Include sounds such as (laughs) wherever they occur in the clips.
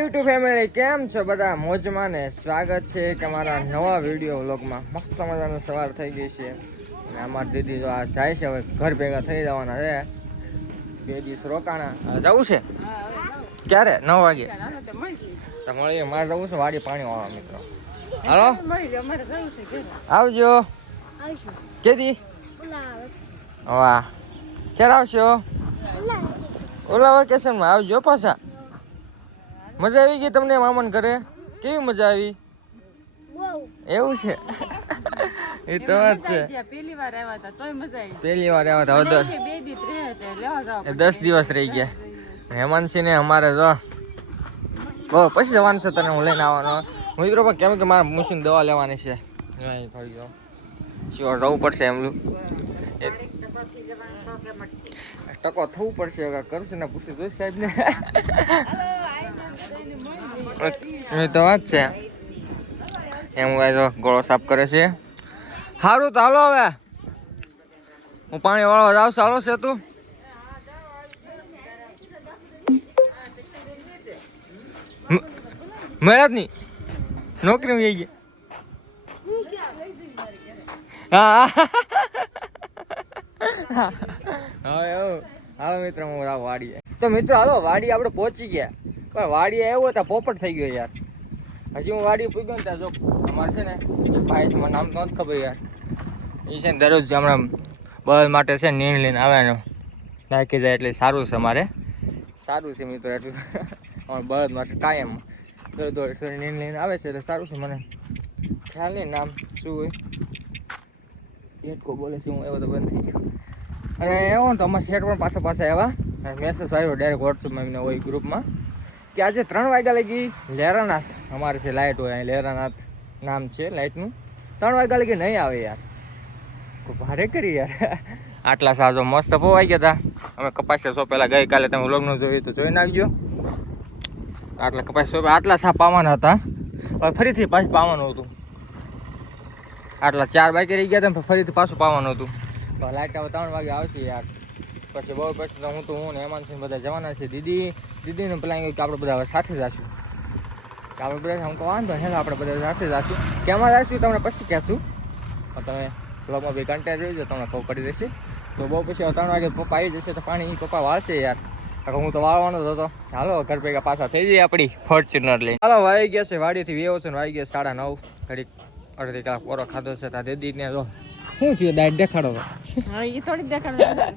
YouTube family કેમ છો બધા? મોજમાં ને સ્વાગત છે કે મારા નવા વીડિયો વ્લોગમાં મસ્ત મજાનો સવાર થઈ ગઈ છે. અને અમારી દીદી તો આ જાય છે હવે ઘર ભેગા થઈ જવાના છે. બે દિવસ રોકાણા. જવું છે? ક્યારે? નવ વાગે. તો મળીએ. મારે જવું છે વાડી પાણી વાળવા મિત્રો. હાલો? આવજો. કેદી? વાહ. ક્યારે આવશો? ઓલા વેકેશનમાં આવજો પાછા. મજા આવી ગઈ તમને મામન ઘરે? કેવી મજા આવી? એવું છે? એ તો વાત છે. પેલી વાર આવ્યા હતા તોય મજા આવી પહેલી વાર આવ્યા હતા હવે બે દી રહ્યા હતા લેવા જાવ દસ દસ દિવસ રહી ગયા. હેમાનસિંહ ને અમારે જો બહુ પછી જવાનું છે તને હું લઈને આવવાનો. હું મિત્રો પણ કેમ કે મારે મુસીને દવા લેવાની છે. અહીં ગયો શ્યોર રહેવું પડશે એમનું. ટકો થવું પડશે કરશે ને પૂછી જોઈશ સાહેબ ને એ તો વાત છે. એમ ભાઈ તો ગોળો સાફ કરે છે. સારું હાલો હવે. હું પાણી વાળવા જાઉં હાલો છે તું મળ્યા જ નહીં. નોકરી માં ગઈ હા હા એવું. હાલો, મિત્ર, હું વાડીએ. તો મિત્રો, હાલો વાડી આપણે પહોંચી ગયા. પણ વાડી આવ્યો તો પોપટ થઈ ગયો યાર. હજી હું વાડી પૂગ્યો ને ત્યાં જો અમારે છે ને છે નામ નોંધ ખબર યાર. એ છે ને દરરોજ હમણાં બસ માટે છે નીણ લઈને આવે નાખી જાય એટલે સારું છે અમારે. સારું છે મિત્રો એટલું. અમારે બળદ માટે કાયમ. દોડ દોડ નીણ લઈને આવે છે એટલે સારું છે મને. ખ્યાલ નહીં નામ શું હોય. કો બોલે છે હું એવો તો બંધ થઈ ગયો. અને એવો તો અમારા શેઠ પણ પાસે પાછા આવ્યા. મેસેજ આવ્યો ડાયરેક્ટ વોટ્સઅપમાં એમને હોય ગ્રુપમાં કે આજે ત્રણ વાગ્યા લગી. લહેરાનાથ અમારે છે લાઇટ હોય, અહીં લહેરાનાથ નામ છે લાઇટનું ત્રણ વાગ્યા લગી નહીં આવે યાર. ભારે કરી યાર. (laughs) આટલા સાજો મસ્ત પોવાઈ ગયા હતા. અમે કપાસિયા સો પહેલાં ગઈકાલે તમે લગ્ન જોયું તો જોઈ નાખજો. આટલા કપાસ સો આટલા સા પાવાના હતા. હવે ફરીથી પાછું પાવાનું હતું. આટલા ચાર બાકી રહી ગયા હતા ફરીથી પાછું પાવાનું હતું. લાઇટ હવે ત્રણ વાગે આવશે યાર. પછી બહુ પછી હું તો હું ને હેમાન સિંહ બધા જવાના છે. દીદી, દીદીને પેલા કે આપણે બધા સાથે જશું. કે આપણે બધા, હું કહું વાંધો નહીં આપણે બધા સાથે જશું. કેમાં જશું તમને પછી કહેશું. તમે બ્લોગમાં બી કન્ટેન્ટ જોઈજો તમને ખબર પડી જશે. તો બહુ પછી હવે ત્રણ વાગે પપ્પા આવી જશે તો પાણી પપ્પા વાળશે યાર. હું તો વાળવાનો જ હતો. હાલો, ઘર ભેગા પાછા થઈ જઈએ આપણી ફોર્ચ્યુનર લઈને. હાલો વાઈ ગયા છે, વાડીથી વેવો છે વાઈ ગયા સાડા નવ. ઘડીક અડધી કલાક પોરો ખાધો છે ત્યાં દીદીને જો શું થયું? દાઢ દેખાડો તો. એ થોડીક દેખાડવા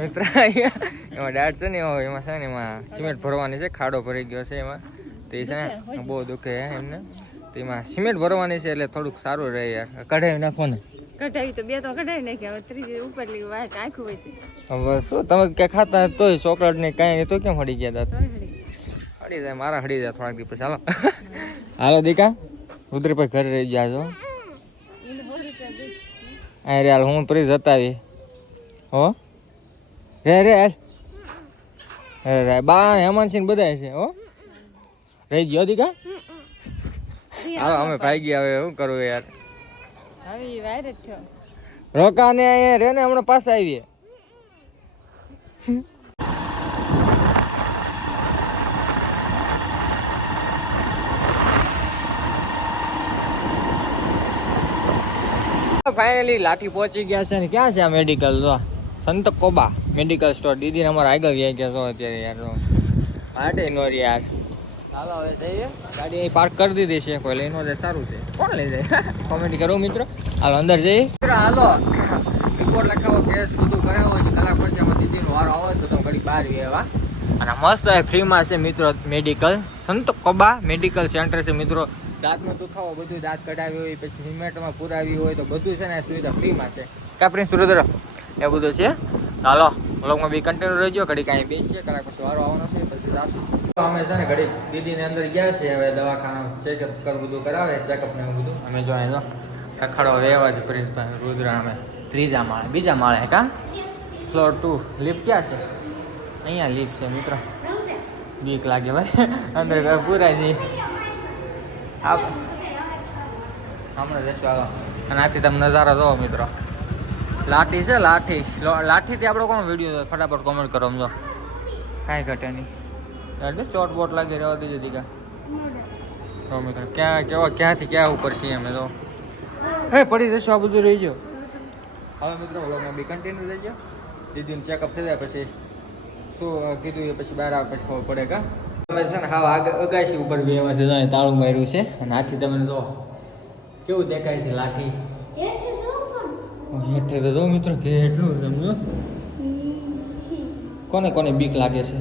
મિત્ર એમાં દાઢ છે ને એમાં છે ને એમાં સિમેન્ટ ભરવાની છે ખાડો ભરી ગયો છે એમાં. તે છે ને બહુ દુખે એમને. તો એમાં સિમેન્ટ ભરવાની છે એટલે થોડુંક સારું રહે યાર. કઢાવી નાખો ને. કઢાવી તો બે તો કઢાવી નાખી હવે ત્રીજી ઉપરલી વાત આખું હોય હવે શું તમે ક્યાં ખાતા તોય ચોકલેટ ને કાંઈ નહીં તો કેમ હડી ગયા હતા હળી. હડી જાય મારા હડી જાય થોડાક દિવસ હાલો. હાલો દીકા રુદ્રભાઈ ઘરે રહી ગયા છો. અહીં હાલ હું પ્રી જતાવી હો? રે રે હાલ. રે રે બા હેમાંતસિંહ બધા છે હો? રહી ગયો દીકા? હાલો અમે ભાઈ ગયા હવે શું કરવું યાર? હવે એ વાયર જ થયો. રોકા ને અહીંયા રે ને હમણાં પાછા આવીએ. ફાઇનલી લાઠી પહોંચી ગયા છે ને ક્યાં છે આ મેડિકલ તો? સંત કોબા મેડિકલ સ્ટોર દીદીને અમારા આગળ ગયા ગયા છો અત્યારે યાર માટે નો યાર. ચાલો હવે જઈએ. ગાડી અહીં પાર્ક કરી દીધી છે. કોઈ લઈને જાય સારું છે. કોણ લઈ જાય? (laughs) કોમેડી કરો મિત્રો. હાલો અંદર જઈએ. હાલો. રિપોર્ટ લખાવો કેસ બધું કરાવો છે કલાક પછી આમાં દીદીનો વારો આવે છે તો ઘડી બહાર એવા અને મસ્ત ફ્રીમાં છે મિત્રો મેડિકલ સંત કોબા મેડિકલ સેન્ટર છે મિત્રો. દાંતનો દુખાવો બધું દાંત કઢાવી હોય પછી સિમેન્ટમાં પુરાવી હોય તો બધું છે ને સુવિધા ફ્રીમાં છે. કાપરી સુરેન્દ્ર એ બધું છે? હાલો બ્લોગમાં બી કન્ટિન્યુ રહેજો ઘડી કાંઈ બેસીએ કલાક પછી વારો આવવાનો છે પછી તો અમે છે ને ઘડી દીદીને અંદર ગયા છે હવે દવાખાના ચેકઅપ કર બધું કરાવે ચેકઅપ ને એવું બધું. અમે જો અહીં રખાડો રહેવા છે પરેશભાઈ રુદ્ર અમે ત્રીજા માળે બીજા માળે કા? ફ્લોર ટુ લિફ્ટ ક્યાં છે? અહીંયા લિફ્ટ છે મિત્રો. બીક લાગે ભાઈ (laughs) અંદર ઘર પૂરા છે આપ હમણાં જશું હાલો અને આથી તમે નજારા જોવો, મિત્રો. લાઠી છે, લાઠી. લાઠીથી આપણો કોણ વીડિયો ફટાફટ કોમેન્ટ કરો, સમજો. કાંઈ ઘટે નહીં. એટલે ચોટ બોટ લાગી રહેવા દેજો દીકા. તો મિત્રો, ક્યાં, કેવા, ક્યાંથી, ક્યાં ઉપર છીએ અમે તો હે પડી જશો, આ બધું રહી ગયો. હવે, મિત્રો વ્લોગમાં બી કન્ટિન્યુ રહી ગયો. દીદીનું ચેકઅપ થઈ જાય, પછી શું, કીધું પછી બહાર આવે, પછી ખબર પડે, કા? તમે છે ને હાવ અગાશી ઉપર બી છે જો તાળું માર્યું છે. અને આથી તમે જો કેવું દેખાય છે લાઠી? હેઠે તો જો મિત્રો કેટલું સમજો? કોને કોને બીક લાગે છે?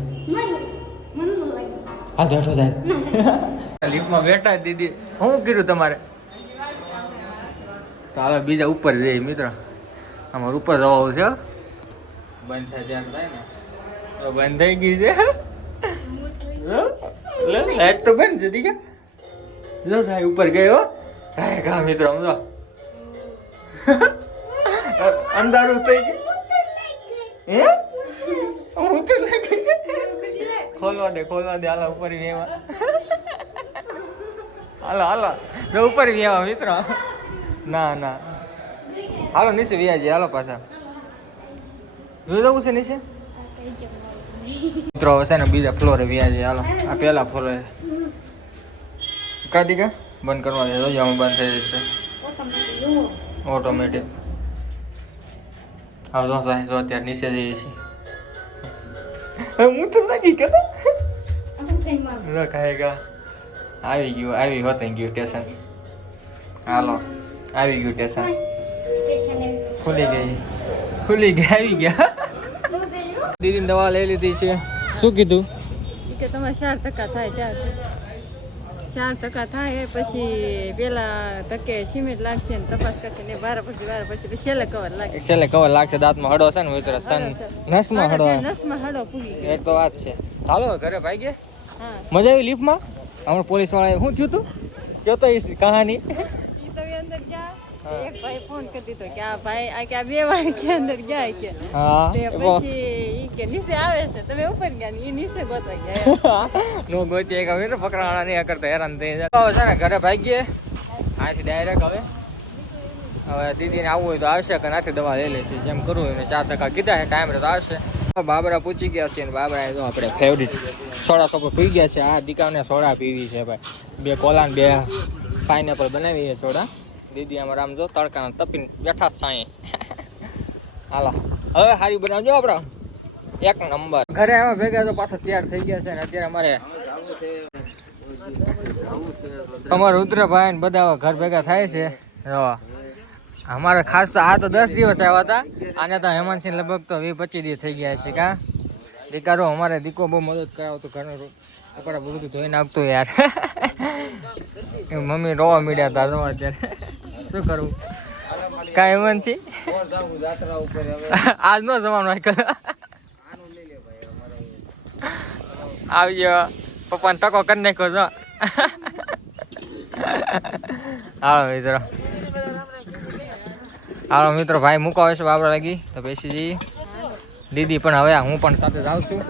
હાલ બેઠો જાય. (laughs) લિફ્ટમાં બેઠા દીદી. હું કર્યું તમારે? તો હવે બીજા ઉપર જઈએ મિત્ર. અમારે ઉપર જવાનું છે હો. બંધ થાય ત્યારે થાય ને. બંધ થઈ ગઈ છે. લે, લાઈટ તો બંધ છે દીકા જો સાહેબ ઉપર ગયો સાહેબ કા મિત્રો સમજો અંધારું થઈ ગયું. હે? હું તો લાગી ખોલવા દે ખોલવા દે હાલો ઉપર વેવા. હાલો હાલો. જો ઉપર વેવા મિત્રો. ના ના. હાલો નીચે વ્યાજી હાલો પાછા. જોઈ જવું છે નીચે? મિત્રો હશે ને બીજા ફ્લોરે વ્યાજી હાલો, આ પહેલા ફ્લોરે કાઢી ગયા બંધ કરવા દે જોજો બંધ થઈ જશે. ઓટોમેટિક હવે જો, સાહેબ અત્યારે નીચે જઈએ છીએ. હું તો લાગી ગયા જો ખાએગા આવી ગયું, આવી હોત ગયું સ્ટેશન હાલો, આવી ગયું સ્ટેશન ખુલી ગઈ ખુલી ગઈ, આવી ગયા. દીદીને દવા લઈ લીધી છે. શું કીધું? કે તમારે ચાર ટકા થાય ત્યારે ચાર ટકા થાય પછી પેલા ટકે સિમેન્ટ લાગશે ને તપાસ કરશે ને બાર પછી બાર પછી છેલ્લે કવર લાગે છેલ્લે કવર લાગશે દાંતમાં હડો છે ને મિત્ર સન નસમાં હડો નસમાં હડો પૂગી એ તો વાત છે. ચાલો ઘરે ભાઈ ગયા. મજા આવી લિફ્ટમાં? હમણાં પોલીસ વાળાએ શું થયું તું? કયો તો એ કહાની. એક ભાઈ ફોન કરી દીધો કે આ ભાઈ આ કે આ બે વાર કે અંદર ગયા કે. હા. પછી કે નીચે (laughs) હેરાન થઈ જાય. છે ને ઘરે ભાગીએ. આથી ડાયરેક્ટ હવે. હવે દીદીને આવવું હોય તો આવશે, કે નાથી દવા લઈ લેશે. જેમ કરવું એને ચાર ટકા કીધા છે ટાઈમ તો આવશે. બાબરા પૂછી ગયા છે ને બાબરા તો આપણે ફેવરિટ સોડા સોપર પી ગયા છે. આ દીકાને સોડા પીવી છે ભાઈ. બે કોલા બે પાઇનેપલ બનાવી છે સોડા. દીદી અમારા આમ જો તડકાના તપીને બેઠા સાંઈ (laughs) હાલો. હવે સારી બનાવજો આપણા એક નંબર. ઘરે આવા ભેગા તો પાછો તૈયાર થઈ ગયા છે ને અત્યારે અમારે અમારા રુદ્રભાઈ ને બધા ઘર ભેગા થાય છે. અમારે ખાસ તો આ તો દસ દિવસ આવ્યા હતા. આને તો હેમંતસિંહ લગભગ તો વીસ પચીસ દિવસ થઈ ગયા છે કા. દીકરો અમારે દીકો બહુ મદદ કરાવતો ઘરનું આપણા બધું ધોઈ નાખતો યાર. મમ્મી રોવા મીડ્યા હતા રોવા અત્યારે. શું કરવું કા હેમંતસિંહ આજ નો જમાનો આઈકલ આવી ગયો પપ્પાને ટકો કરી નાખ્યો છો હાલો મિત્રો હાલો મિત્રો ભાઈ મૂકો આવે છે બાબરા લાગી તો બેસી જઈએ દીદી પણ હવે હું પણ સાથે જાઉં છું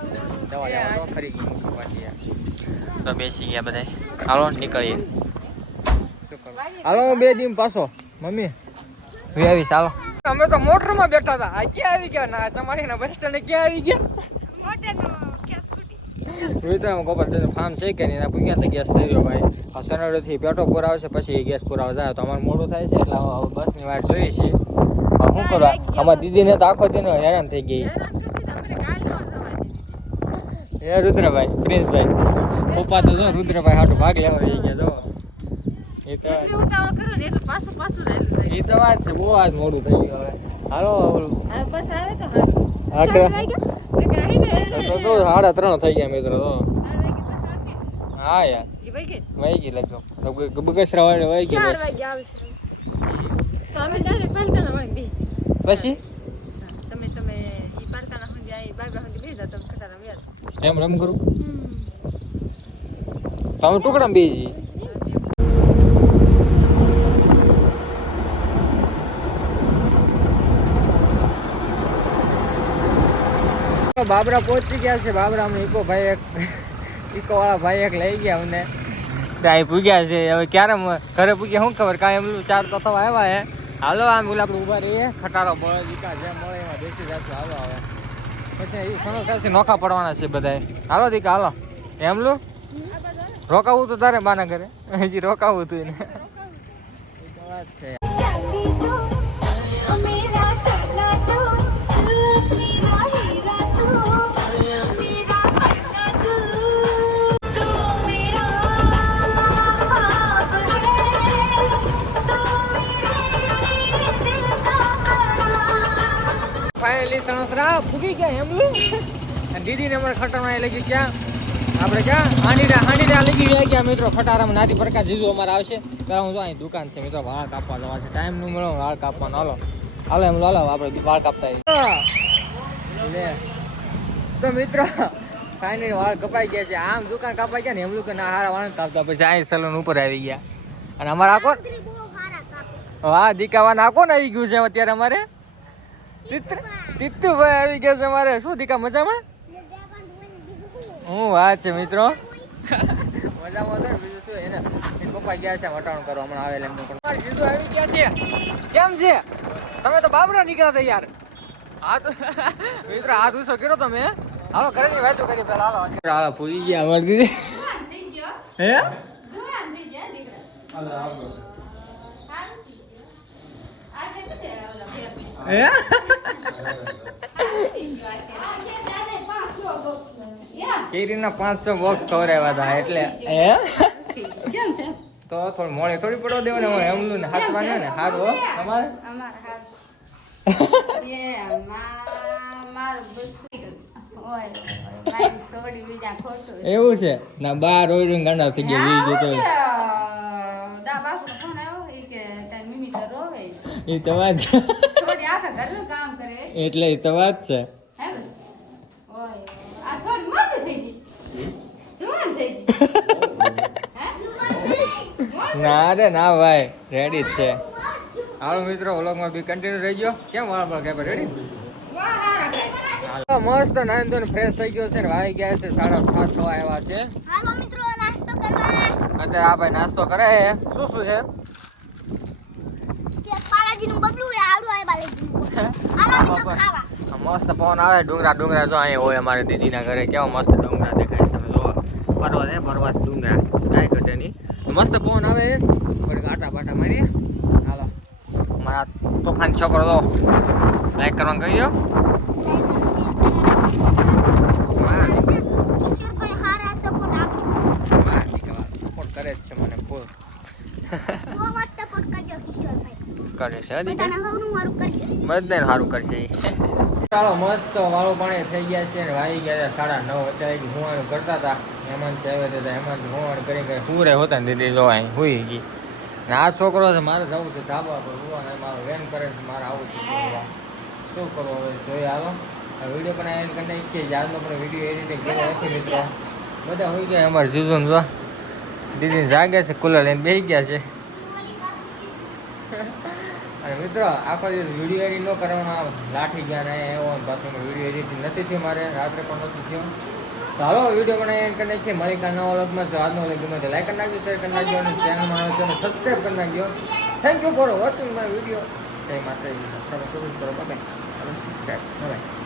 દવા લેવા તો ખરી ગઈ મૂકો પાછી યાર. તો બેસી ગયા બધા હાલો નીકળીએ હાલો હું બે દી પાછો મમ્મી હું આવીશ હાલો અમે તો મોટરમાં બેઠા હતા આ ક્યાં આવી ગયા ના ચમાડીના બસ સ્ટેન્ડે ક્યાં આવી ગયા વિતરામાં ગોપાલ ફાર્મ છે કે નહીં? પૂગ્યા તો ગેસ થઈ ગયો ભાઈ? આ સનડોથી પેટો છે પછી ગેસ પુરાવા જાય તો અમારે મોડું થાય છે એટલે હવે બસની વાટ જોઈએ છીએ. શું કરવા અમારી દીદીને તો આખો દિન હેરાન થઈ ગઈ. હે રુદ્રભાઈ પ્રિન્સભાઈ. પપ્પા તો જો રુદ્રભાઈ હાટું ભાગ લેવા રહી ગયા જો. એ તો. એ વાત છે બહુ આજ મોડું થઈ ગયું હવે. હાલો બસ આવે તો હારું. આકરા એટલે કે આઈને તો તો સાડા ત્રણ થઈ ગયા મિત્રો તો. હા યાર. વહી ગઈ? લગભગ. બગસરા વાળે વહી ગઈ બસ. તો પછી? તમે તમે ઈ પાંચાના સુધી આ બાબા સુધી જાઓ તમે ખટારા વ્યાજ. એમ રમ કરું? તમે ટુકડા બીજી બાબરા પહોંચી ગયા છે. બાબરા અમને ઈકો ભાઈ એક ઈકો વાળા ભાઈ એક લઈ ગયા અમને. ત્યાં પૂગ્યા છે. હવે ક્યારે ઘરે પૂગ્યા શું ખબર? કાંઈ એમનું ચાર તો થવા આવ્યા હે. હાલો આમ બોલે આપણે ઊભા રહીએ. ખટારો મળે જીકા જે મળે એમાં બેસી જશું. હાલો હવે. પછી સણો સાસી નોખા પડવાના છે બધાય. હાલો દીકા હાલો. એમલું. રોકાવું તો તારે બાના ઘરે. હજી રોકાવું તું એને. વાત છે. સણસરા ફૂગી ગયા હેમલું અને દીદીને અમારે ખટામાં લગી ગયા આપણે ક્યાં? હાંડીના હાંડીના લગી ગયા ગયા મિત્રો? ખટારામાં નાદી પ્રકાશ જીજુ અમારે આવશે. પેલા હું જો અહીં દુકાન છે મિત્રો વાળ કાપવા જવા છે. ટાઈમનું મળો વાળ કાપવાનો. હાલો. હાલો એમ લો આપણે વાળ કાપતા લે. તો મિત્રો ફાઇનલી વાળ કપાઈ ગયા છે. આમ દુકાન કપાઈ ગયા ને એમ કે ના હારા વાળ કાપતા. પછી અહીં સલૂન ઉપર આવી ગયા. અને અમારે આ કોણ વાહ દીકાવાના આ ને આવી ગયું છે અત્યારે અમારે. તિત્ર તિત્તુભાઈ આવી ગયા છે મારે. શું દીકા મજામાં? હું વાત છે મિત્રો. મજામાં તો બીજું શું એને પપ્પા ગયા છે વટાણ હમણાં આવેલા એમનું પણ. જીજુ આવી ગયા છે. કેમ છે? તમે તો બાબરા નીકળ્યા હતા યાર. મિત્રો હાથ ઉછો કર્યો તમે હાલો કરે ની વાતો કરી પેલા હાલો. હાલો પૂરી ગયા અમારી. હે. હાલો હાલો સારું થઈ ગયો. આજે બધે ઓલા ફેર પડ્યા. હે થઈ ગયો આજે. યા. (laughs) કેરીના પાંચસો બોક્સ ખવડાવ્યા હતા એટલે. હે? કેમ છે? તો થોડું મોડી થોડી પડવા દેવાને ને એમનું ને હાસવાનું ને સારું હો. તમારે? અમારા હાથ. (laughs) એ મા મારું બસ સોડી બીજા ખોટું એવું છે? ના બાર રોઈ ગાંડા થઈ ગયા વી જતો એ તો વાત છે. એટલે એ તો વાત છે. હે બસ? ઓય આ સોડી મોટી થઈ ગઈ. જુવાન થઈ ગઈ. હે? ના રે ના ભાઈ રેડી જ છે. હાલો મિત્રો વ્લોગમાં બી કન્ટિન્યુ રહી ગયો. કેમ વાળ પર રેડી મસ્ત નાઈન ફ્રેશ થઈ ગયો છે ને વાઈ ગયા છે સાડા પાંચ થવા આવ્યા છે. હાલો મિત્રો નાસ્તો કરવા. અત્યારે આ ભાઈ નાસ્તો કરે શું શું છે કે પાલાજીનું બબલું એ આવડું આવે બાલે હાલો મિત્રો ખાવા મસ્ત પવન આવે. ડુંગરા ડુંગરા જો અહીંયા હોય અમારે દીદીના ઘરે. કેવા મસ્ત ડુંગરા દેખાય તમે જોવો. પર્વત હે પર્વત ડુંગરા. કાંઈ ઘટે નહીં. મસ્ત પવન આવે થોડીક આટા બાટા મારીએ. હાલો. મારા તોફાન છોકરો તો લાઈક કરવાનું કહી દો હારા સપોર્ટ આપજો સપોર્ટ કરે જ છે મને ફૂલ બહુ મસ્ત સપોર્ટ કરજો કિશોરભાઈ કરે છે બધાને સારું કરશે. ચાલો મસ્ત વાળું પાણી થઈ ગયા છે અને વાઈ ગયા સાડા નવ અત્યારે હુવાણું કરતા હતા. હેમાન છે આવે હેમંત હુવાણ કરી કરી હુરે હોતા ને દીદી જોવા અહીં હુઈ ગઈ. અને આ છોકરો છે મારે જવું છે ધાબા પર હુવા મારો વેન કરે છે મારે આવું છે શું કરવું હવે જોઈએ આવો. વીડિયો પણ એન્ડ કરી કે આજનો પણ વીડિયો એડિટિંગ કર્યો નથી મિત્રો? બધા હોઈ ગયા અમારે જીજુ જો. દીદી જાગે છે કુલર લઈને બેસી ગયા છે. અને મિત્રો, આખો દિવસ વીડિયો એડિટ ન કરવાનો લાઠી ગયા ને એવો પાછું વીડિયો એડિટ નથી થયું મારે, રાત્રે પણ નથી થયું. તો હાલો વીડિયો પણ એડ કરી નાખીએ. મળી કાલ નવા વ્લોગમાં જો આજનો વ્લોગ ગમે તો લાઈક કરી નાખજો શેર કરી નાખજો અને ચેનલમાં આવે તો સબસ્ક્રાઈબ કરી નાખજો. Thank you for watching my video Jai Mataji. શરૂ કરો. By subscribe by